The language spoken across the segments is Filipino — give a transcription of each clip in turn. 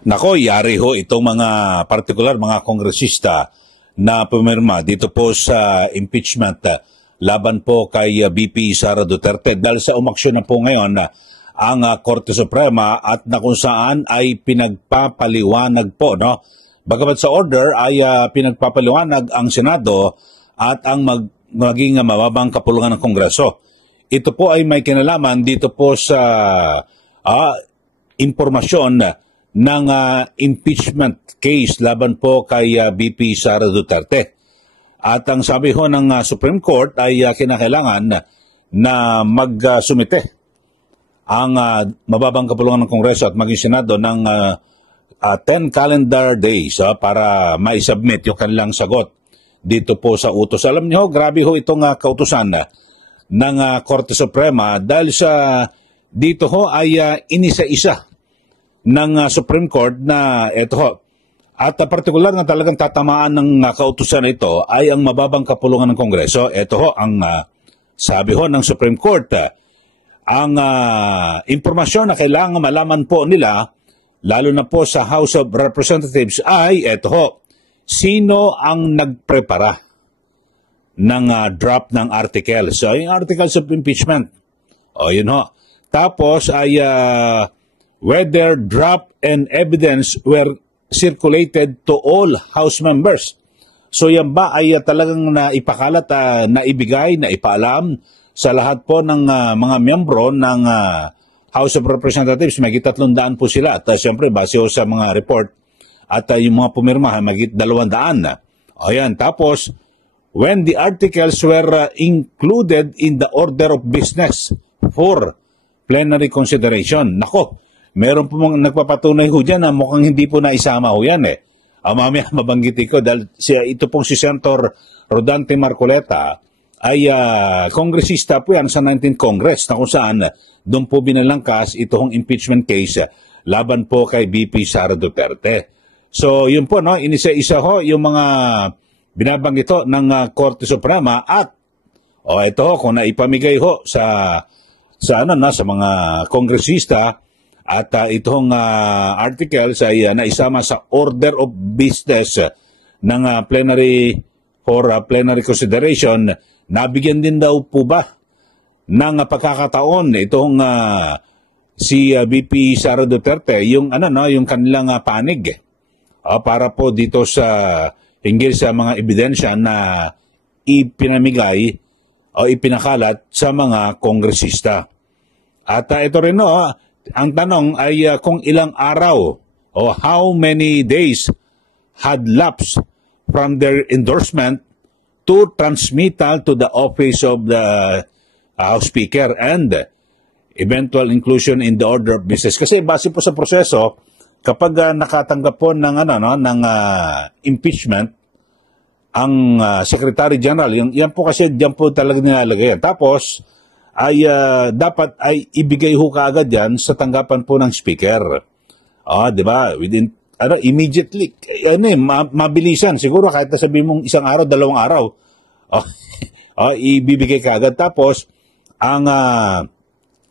Nako, yari ho itong mga partikular, mga kongresista na pumirma dito po sa impeachment laban po kay VP Sara Duterte dahil sa umaksyon na po ngayon ang Korte Suprema at na kung saan ay pinagpapaliwanag po, no? Bagamat sa order ay pinagpapaliwanag ang Senado at ang maging mababang kapulungan ng Kongreso. Ito po ay may kinalaman dito po sa impormasyon ng impeachment case laban po kay VP Sara Duterte. At ang sabi ho ng Supreme Court ay kinakailangan na magsumite ang mababang kapulungan ng Kongreso at maging Senado ng 10 calendar days para maisubmit yung kanilang sagot dito po sa utos. Alam niyo, grabe ho itong kautusan ng Korte Suprema dahil sa dito ho ay inisa-isa ng Supreme Court na ito ho. At partikular na talagang tatamaan ng kautusan na ito ay ang mababang kapulungan ng Kongreso. Ito ho ang sabi ho ng Supreme Court. Ang impormasyon na kailangan malaman po nila, lalo na po sa House of Representatives, ay ito ho. Sino ang nagprepara ng draft ng article? So, yung articles of impeachment. O, yun ho. Tapos ay whether draft and evidence were circulated to all House members. So yan ba ay talagang naipakalat, naibigay, naipaalam sa lahat po ng mga miyembro ng House of Representatives? Magit 300 po sila. At siyempre, base ho sa mga report at yung mga pumirma, magit 200. Ayan, tapos, when the articles were included in the order of business for plenary consideration. Nako, meron po mga nagpapatunay ho dyan na mukhang hindi po naisama ho yan eh. Mamaya mabanggiti ko dahil ito pong si Senator Rodante Marcoleta ay kongresista po yan sa 19th Congress na kung saan doon po binalangkas itong impeachment case laban po kay VP Sara Duterte. So yun po, no, inisa-isa ho yung mga binabanggit ho ng Korte Suprema at ito ho, kung naipamigay ho sa mga kongresista. At itong articles ay naisama sa order of business ng plenary for plenary consideration. Nabigyan din daw po ba ng pagkakataon itong si VP Sara Duterte yung yung kanilang panig para po dito sa hinggil sa mga ebidensya na ipinamigay o ipinakalat sa mga kongresista. At ito rin ang tanong ay kung ilang araw o how many days had lapsed from their endorsement to transmittal to the office of the House Speaker and eventual inclusion in the order of business. Kasi base po sa proseso, kapag nakatanggap po ng impeachment ang Secretary General, yan po kasi diyan po talaga nilalagay. Tapos ay dapat ay ibigay ho kaagad yan sa tanggapan po ng speaker. Di ba? Within immediately, mabilisan siguro kahit sabihin mong isang araw, 2 araw. Ibibigay kaagad. Tapos ang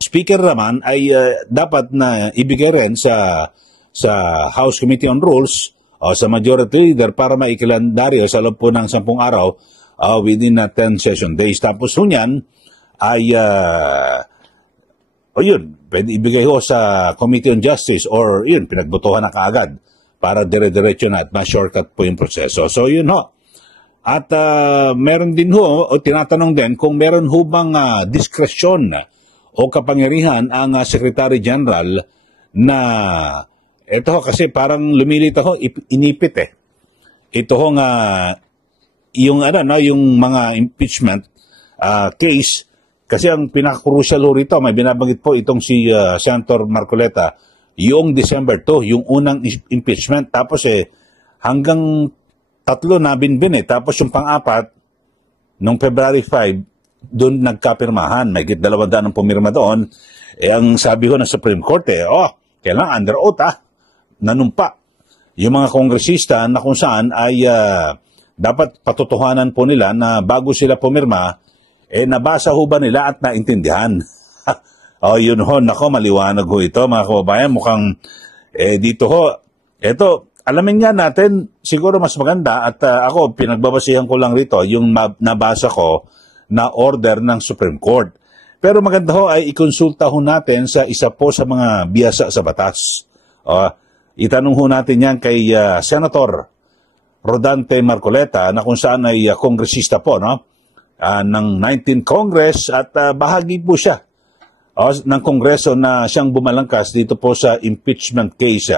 speaker naman ay dapat na ibigay rin sa House Committee on Rules o sa Majority Leader para maikilandaryo sa loob po ng 10 araw within 10 session days. Tapos hunyan ay yun, pwede ibigay ho sa Committee on Justice or yun, pinagbotohan na kaagad para dire-diretso na at ma-shortcut po yung proseso. So yun ho. At meron din ho, o tinatanong din kung meron ho bang diskresyon o kapangyarihan ang Secretary General na ito ho, kasi parang lumilita ho, inipit eh. Ito ho nga yung mga impeachment case. Kasi ang pinaka-crucial rito, may binabanggit po itong si Senator Marcoleta, yung December 2, yung unang impeachment. Tapos hanggang 3 na binbin Tapos yung pang-4, noong February 5, doon nagkapirmahan. May 200 ang pumirma doon. Ang sabi ho ng Supreme Court, kailangan under oath, nanumpa. Yung mga kongresista na kung saan ay dapat patutuhanan po nila na bago sila pumirma, nabasa ho ba nila at naintindihan? Yun ho, nako, maliwanag ho ito mga kababayan. Mukhang Dito ho, eto, alamin nga natin, siguro mas maganda at ako, pinagbabasihan ko lang rito, yung nabasa ko na order ng Supreme Court. Pero maganda ho ay ikonsulta ho natin sa isa po sa mga biyasa sa batas. Itanong ho natin yan kay Senator Rodante Marcoleta na kung saan ay kongresista po ng 19th Congress at bahagi po siya ng Kongreso na siyang bumalangkas dito po sa impeachment case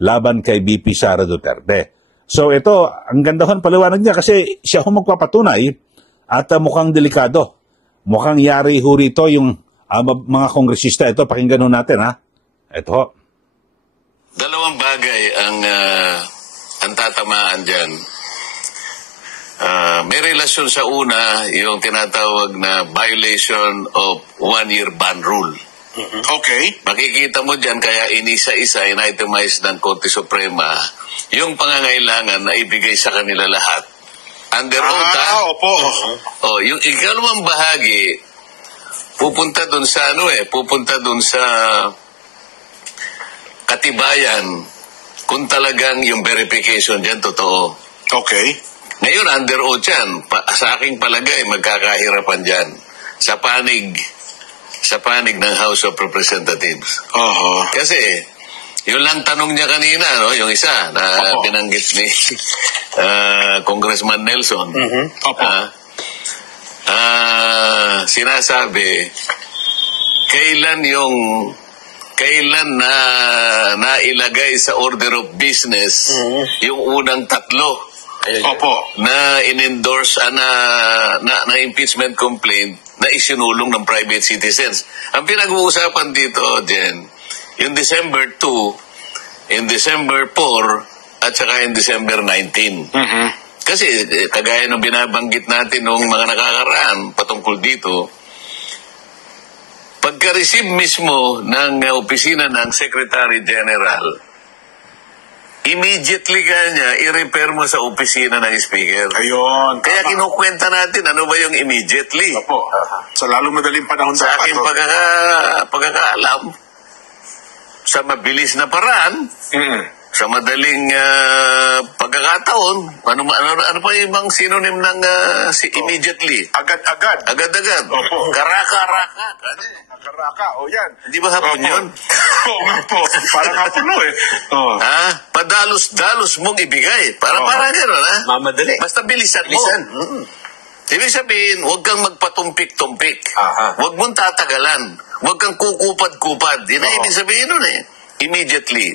laban kay BP Sara Duterte. So ito, ang gandahan paliwanag niya kasi siya ho magpapatunay at mukhang delikado. Mukhang yari ho rito yung mga kongresista. Ito, pakinggan ho natin Ito ho. Dalawang bagay ang tatamaan dyan. May relasyon sa una, yung tinatawag na violation of one-year ban rule. Okay. Makikita mo dyan, kaya inisa-isa, in-itemize ng Korte Suprema, yung pangangailangan na ibigay sa kanila lahat. Under oath, opo. Yung ikalawang bahagi, pupunta dun sa pupunta dun sa katibayan kung talagang yung verification dyan totoo. Okay. Ngayon, under oath yan. Sa aking palagay, magkakahirapan dyan sa panig ng House of Representatives. Kasi, yun lang tanong niya kanina, yung isa na binanggit ni Congressman Nelson. Sinasabi, kailan na nailagay sa order of business yung unang tatlo na in-endorse na impeachment complaint na isinulong ng private citizens. Ang pinag-uusapan dito, Jen, yung December 2, in December 4, at saka in December 19. Kasi kagaya ng binabanggit natin noong mga nakakaraan patungkol dito, pagka-receive mismo ng opisina ng Secretary General, immediately kanya i-repair mo sa opisina ng Speaker. Ayun. Kaya kinukwenta natin ano ba yung immediately. Opo. Sa lalong madaling panahon sa aking pagkakaalam, sa mabilis na paraan, sa madaling pagkakataon, ano pa yung ibang synonym ng immediately? Agad-agad. Agad-agad. Opo. Karaka-raka. Karaka, yan. Hindi ba hapon yun? Oo nga po. Parang hapon Padalos-dalos mong ibigay. Parang gano'n, Mamadali. Basta bilisan mo. Ibig sabihin, huwag kang magpatumpik-tumpik. Huwag mong tatagalan. Huwag kang kukupad-kupad. Yun ang ibig sabihin nun immediately.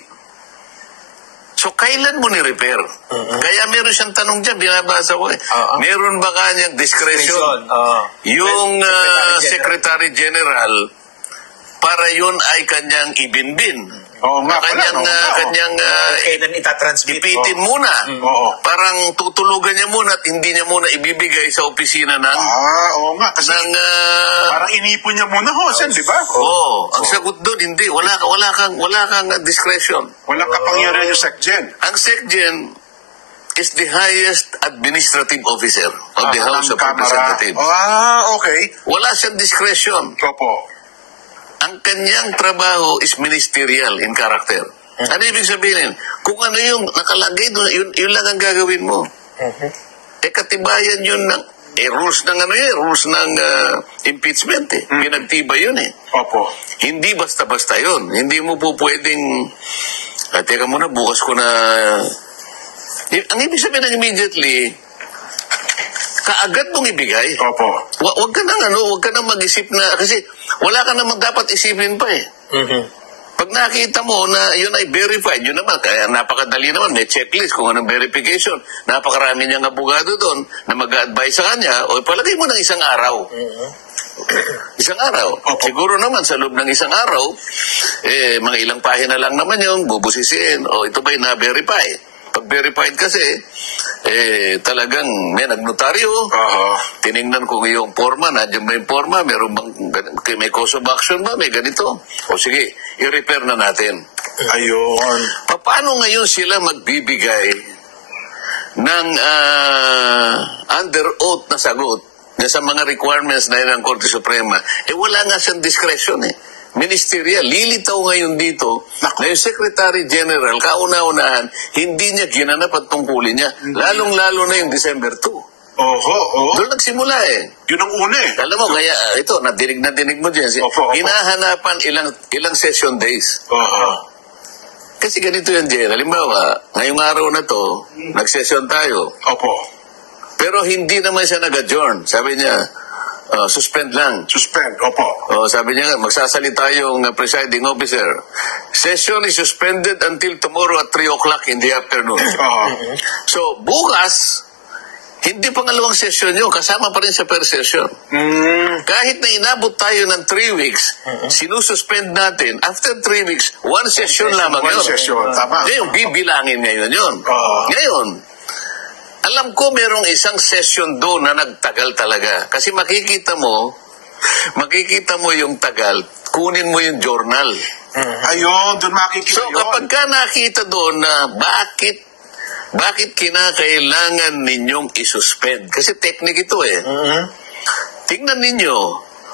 So, kailan mo ni-repair? Kaya meron siyang tanong dyan, binabasa ko meron ba kanyang discretion? Yung Secretary General, para yun ay kanyang ibinbin. Kanyang kailan itatransmit? ipitin muna. Parang tutulugan niya muna at hindi niya muna ibibigay sa opisina ng... oo nga. Kasi parang inipon niya muna, Sen, di ba? Ang sagot doon, hindi. Wala kang discretion. Walang kapangyarihan yung SecGen. Ang SecGen is the highest administrative officer of the House of Representatives. Okay. Wala siyang discretion. Opo. Ang kanyang trabaho is ministerial in character. Ano ibig sabihin? Kung ano yung nakalagay doon, yun lang ang gagawin mo. Katibayan yun ng rules ng rules ng impeachment Pinagtiba yun Opo. Hindi basta-basta yun. Hindi mo po pwedeng teka muna, bukas ko na ang ibig sabihin ng immediately, kaagad mong ibigay. Opo. Huwag ka nang mag-isip na, kasi wala ka namang dapat isipin pa Pag nakita mo na yun ay verified, yun naman, kaya napakadali naman, may checklist kung anong verification. Napakarami niyang abogado doon na mag-advise sa kanya, o palagay mo ng isang araw. Isang araw. Siguro naman sa loob ng isang araw, mga ilang pahina lang naman yun, bubusisiin, o ito ba'y na-verify? Pag verified kasi, talagang may nagnotaryo. Tiningnan ko yung forma, nandiyan ba yung forma, may cause of action ba, may ganito. O sige, i-repair na natin. Ayun. Paano ngayon sila magbibigay ng under oath na sagot sa mga requirements na yun ng Korte Suprema? Wala nga siyang discretion ministerial. Lilitaw ngayon dito na yung Secretary General, kauna-unahan, hindi niya ginanap at tungkulin niya. Lalong-lalo na yung December 2. Doon nagsimula eh. Yun ang una eh. Alam mo, kaya ito, nadinig mo dyan. Hinahanapan ilang session days. Kasi ganito yan, Jen. Halimbawa, ngayong araw na to, nag-session tayo. Pero hindi naman siya nag-adjourn. Sabi niya, suspend lang. Suspend, Sabi niya nga, magsasalita yung presiding officer. Session is suspended until tomorrow at 3 o'clock in the afternoon. So, bukas, hindi pangalawang session yun. Kasama pa rin sa per session. Kahit na inabot tayo ng 3 weeks, sinususpend natin. After 3 weeks, 1 session lamang yun. 1 session, tama. Ngayon, bibilangin ngayon yun. Ngayon, alam ko merong isang session doon na nagtagal talaga. Kasi makikita mo yung tagal, kunin mo yung journal. Ayun, doon makikita So, yun. kapag ka nakita doon na bakit kinakailangan ninyong isuspend? Kasi technique ito eh. Tingnan ninyo,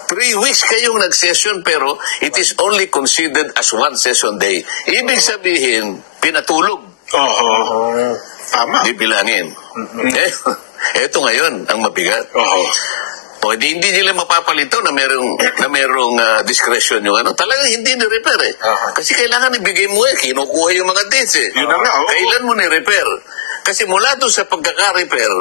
3 weeks kayong nag-session pero it is only considered as 1 session day. Ibig sabihin, pinatulog. Tama. Bibilangin. Eto ngayon, ang mabigat. O hindi nila mapapalito na merong discretion yung ano. Talagang hindi ni-repair eh. Kasi kailangan ibigay mo eh. Kinukuha yung mga dates eh. Yun na nga, Kailan mo ni-repair? Kasi mula doon sa pagkaka-repair,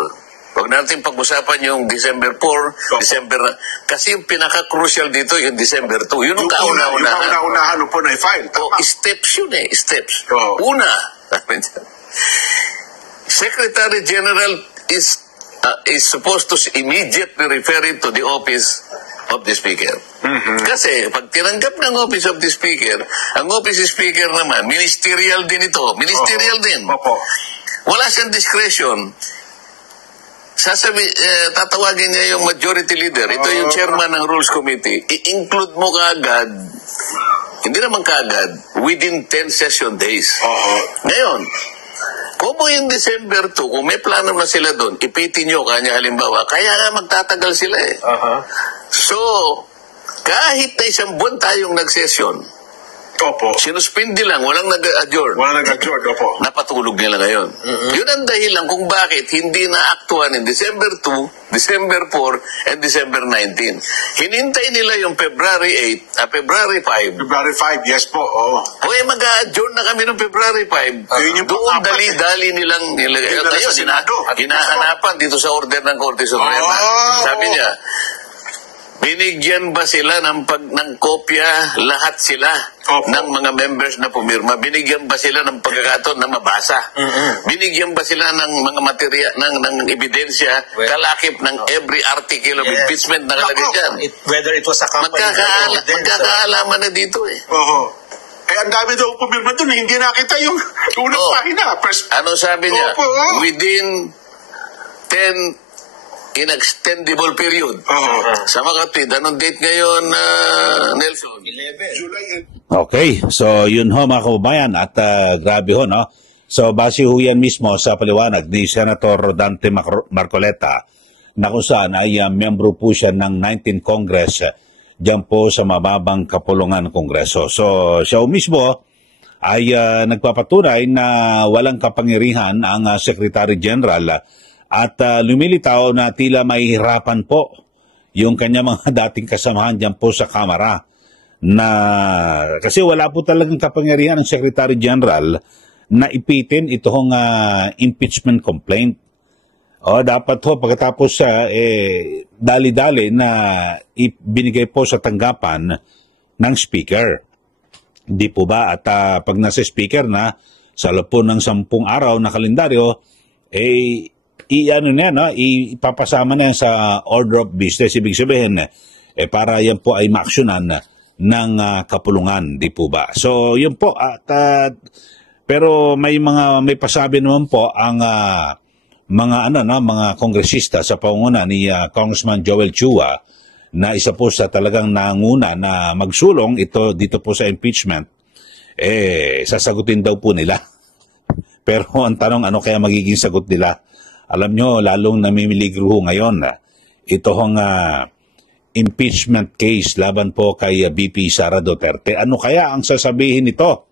huwag natin pag-usapan yung December 4, December na. Kasi yung pinaka-crucial dito yung December 2. Yun ang kauna-unahan. Yung kauna-unahan po na i-file. Steps yun eh. Steps. Una, Secretary General is supposed to immediately refer it to the office of the Speaker. Kasi pag tinanggap ng office of the Speaker, ang office of Speaker naman, ministerial din ito. Ministerial din. Wala siyang discretion. Tatawagin niya yung majority leader. Ito yung chairman ng Rules Committee. I-include mo kaagad, hindi naman kaagad, within 10 session days. Ngayon, kung yung December 2, kung may plano na sila doon, ipitin nyo kanya halimbawa, kaya nga magtatagal sila eh. So, kahit na 1 buwan tayong nag-session, sinuspindi lang, walang nag-adjourn. Napatulog nila ngayon. Yun ang dahilan kung bakit hindi na-aktuhan in December 2, December 4, and December 19. Hinintay nila yung February 8, February 5. February 5, yes po. Mag-adjourn na kami ng February 5. Doon dali-dali nilang nilagay. Ngayon, hinahanapan dito sa order ng Korte Suprema. Sabi niya, binigyan ba sila ng kopya lahat sila ng mga members na pumirma? Binigyan ba sila ng pagkakataon na mabasa? Binigyan ba sila ng mga material, ng ebidensya, kalakip ng every article of impeachment na kalagay dyan? Whether it was accompanied Magkakaalaman na dito eh. Ang dami daw pumirma doon, hindi nakita yung unang pahina. Ano sabi niya? Within 10 inextendable period. Sa makatwid, anong date ngayon, Nelson? 11. July. Okay, so yun ho mga kababayan at grabe ho no. So base ho yan mismo sa paliwanag ni Senator Rodante Marcoleta na kung saan ay miyembro po siya ng 19th Congress dyan po sa mababang kapulungan Kongreso. So siya mismo ay nagpapatunay na walang kapangyarihan ang Secretary General at lumilitaw na tila mahihirapan po yung kanya mga dating kasamahan dyan po sa Kamara na kasi wala po talagang kapangyarihan ng Secretary General na ipitin itong impeachment complaint. Dapat ho pagkatapos dali-dali na binigay po sa tanggapan ng Speaker. Di po ba? At pag nasa Speaker na sa loob po ng 10 araw na kalendaryo, ipapasama na yan sa order of business. Ibig sabihin, para yan po ay maaksyonan ng kapulungan, di po ba? So, yun po. Pero may pasabi naman po ang mga kongresista sa pangunguna ni Congressman Joel Chua na isa po sa talagang nanguna na magsulong dito po sa impeachment, sasagutin daw po nila. Pero ang tanong, ano kaya magiging sagot nila? Alam nyo, lalong namimiligro ngayon. Ito hong impeachment case laban po kay BP Sara Duterte. Ano kaya ang sasabihin nito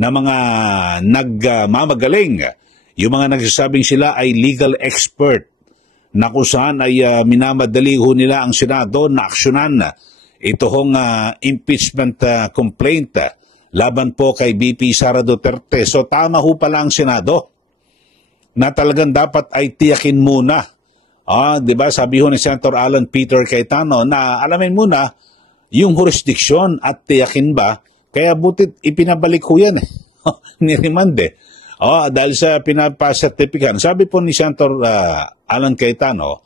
na mga nagmamagaling, yung mga nagsasabing sila ay legal expert, na kung saan ay minamadali ho nila ang Senado na aksyonan ito hong impeachment complaint laban po kay BP Sara Duterte. So tama ho pala ang Senado na talagang dapat ay tiyakin muna. Di ba? Sabi ho ni Senator Alan Peter Cayetano na alamin muna yung jurisdiction at tiyakin ba. Kaya butit ipinabalik ho yan ni-remand dahil sa pinapasertifikan. Sabi po ni Senator Alan Cayetano,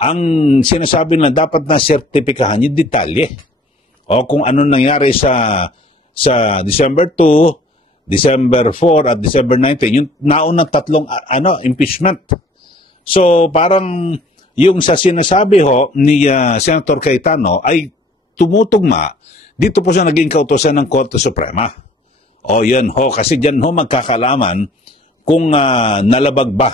ang sinasabi na dapat na sertipikahan yung detalye. Kung ano nangyari sa December 2, December 4 at December 19, yung naunang tatlong impeachment. So parang yung sa sinasabi ho ni Senator Cayetano ay tumutugma dito po sa naging kautusan ng Korte Suprema. Yan ho, kasi dyan ho magkakalaman kung nalabag ba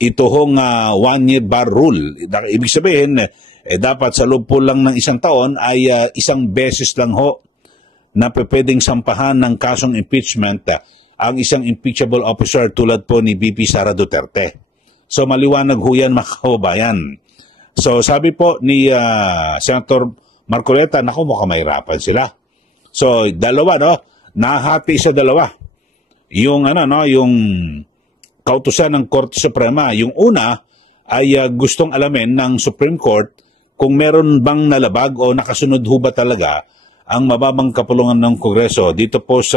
ito hong one-year bar rule. Ibig sabihin, dapat sa loob po lang ng isang taon ay isang beses lang ho na pwedeng sampahan ng kasong impeachment ang isang impeachable officer tulad po ni BP Sara Duterte. So maliwanag ho yan, mga kababayan. So sabi po ni Senator Marcoleta, naku, mukhang mahirapan sila. So dalawa, nahati sa dalawa. Yung yung kautusan ng Korte Suprema. Yung una ay gustong alamin ng Supreme Court kung meron bang nalabag o nakasunod ho ba talaga ang mababang kapulungan ng Kongreso dito po yung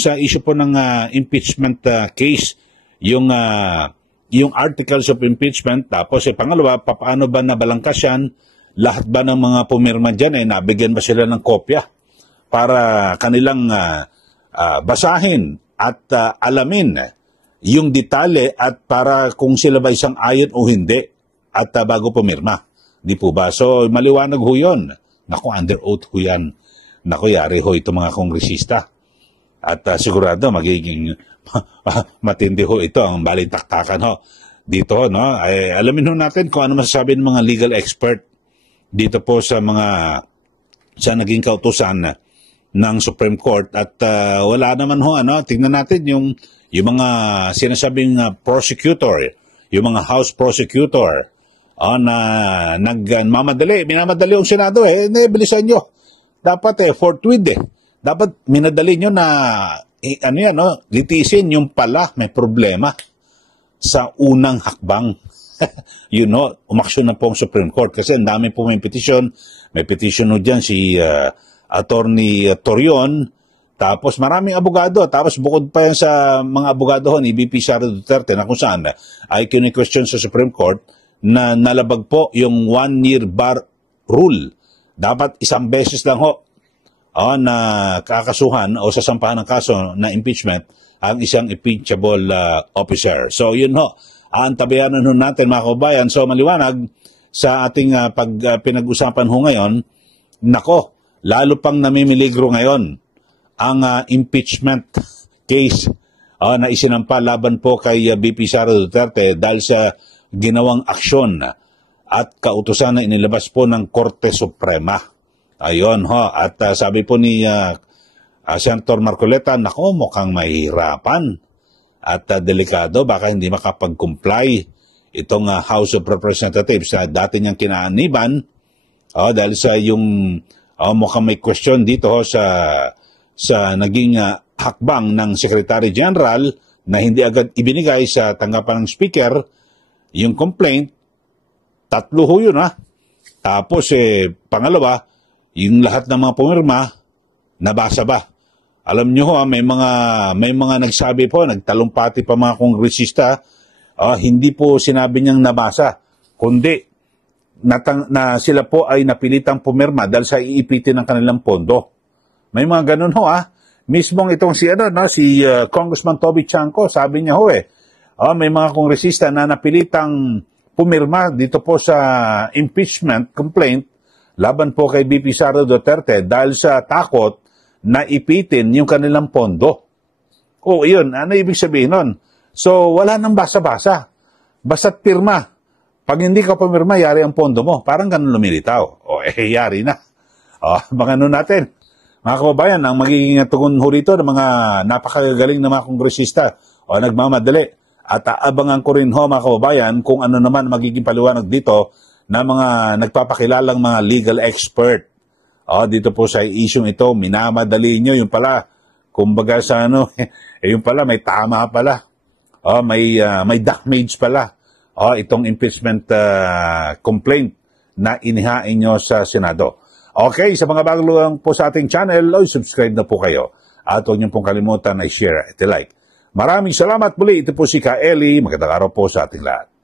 sa issue po ng impeachment case, yung articles of impeachment. Tapos pangalawa, paano ba nabalangkas yan? Lahat ba ng mga pumirma dyan nabigyan ba sila ng kopya para kanilang basahin at alamin yung detalye at para kung sila ba isang ayon o hindi at bago pumirma. Di po ba? So maliwanag ho yun. Naku, under oath ho yan. Naku, yari ho itong mga kongresista. At sigurado magiging matindi ho ito ang balitaktakan ho. Dito ay alamin ho natin kung ano masasabi ng mga legal expert dito po sa naging kautusan ng Supreme Court. At wala naman ho, tingnan natin yung mga sinasabing prosecutor, yung mga House prosecutor na minamadali yung Senado bilisan nyo. Dapat forthwith dapat minadali nyo na litisin yung pala may problema sa unang hakbang. Umaksyon na po ang Supreme Court kasi ang dami po may petition. May petition dyan si Attorney Torion, tapos maraming abogado, tapos bukod pa yan sa mga abogado ni BP Sara Duterte na kung saan ay kini-question sa Supreme Court na nalabag po yung one-year bar rule. Dapat isang beses lang ho na kakasuhan o sasampahan ng kaso na impeachment ang isang impeachable officer. So yun ho, aantabayanan ho natin mga kabayan. So maliwanag sa ating pinag-usapan ho ngayon, nako, lalo pang namimiligro ngayon ang impeachment case na isinampa laban po kay BP Sara Duterte dahil sa ginawang aksyon at kautusan na inilabas po ng Korte Suprema. Ayun ho, at sabi po ni Senator Marcoleta, nako, mukhang mahihirapan at delikado, baka hindi makapag-comply itong House of Representatives na dati niyang kinaaniban dahil sa yung mukhang may question dito sa naging hakbang ng Secretary General na hindi agad ibinigay sa tanggapan ng Speaker yung complaint. Tatlo ho yun Tapos pangalawa, yung lahat ng mga pumirma nabasa ba? Alam nyo may mga nagsabi po, nagtalumpati pa mga kongresista, hindi po sinabi niyang nabasa, kundi na sila po ay napilitang pumirma dahil sa iipitin ng kanilang pondo. May mga ganun ho Mismong itong si Congressman Toby Chanco, sabi niya may mga kongresista na napilitang pumirma dito po sa impeachment complaint laban po kay BP Sara Duterte dahil sa takot na ipitin yung kanilang pondo. Yun. Ano ibig sabihin nun? So, wala nang basa-basa. Basta't pirma. Pag hindi ka pumirma, yari ang pondo mo. Parang ganun lumilitaw. O, yari na. O, baka natin. Mga kababayan, ang magiging tugon ho rito ng mga napakagaling na mga kongresista o nagmamadali. At aabangan ko rin ho, mga kababayan, kung ano naman magiging paliwanag dito na mga nagpapakilalang mga legal expert. O, dito po sa isyong ito, minamadali nyo. Yung pala, kumbaga sa yung pala, may tama pala. O, may damage pala. O, itong impeachment complaint na inihain nyo sa Senado. Okay, sa mga bago lang po sa ating channel, subscribe na po kayo. At huwag niyo pong kalimutan na i-share at i-like. Maraming salamat muli. Ito po si Ka Eli. Magandang araw po sa ating lahat.